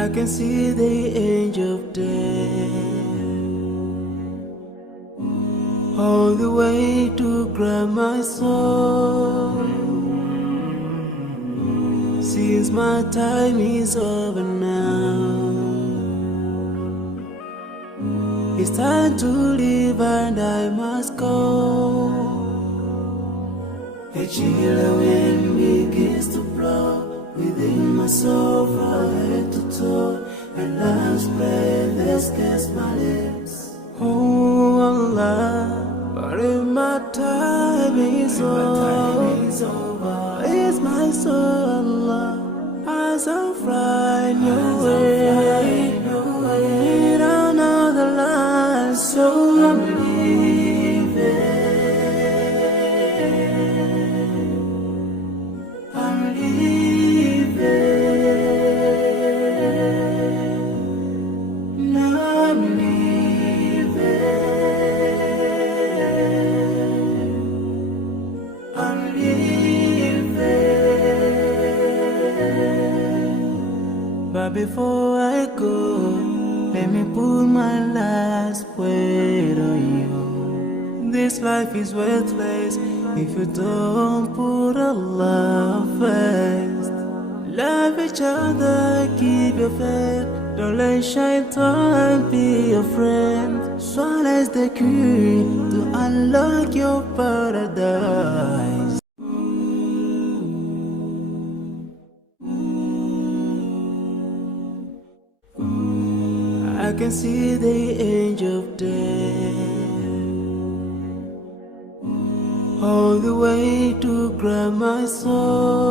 I can see the angel of death all the way to grab my soul. Since my time is over now, it's time to leave and I must go. A chill wind begins to blow within my soul from head to toe, and last breath escapes my lips. Oh Allah, but if my time is over, it's my soul, Allah, as I'm flying away. We don't know the line, so I'm leaving. I'm leaving. Now I'm leaving. I'm leaving. But before I go, let me put my last word on you. This life is worthless if you don't put Allah first. Love each other, keep your faith. Don't let shaitan be your friend. Swallow is the key to unlock your paradise. I can see the angel of death all the way to grab my soul.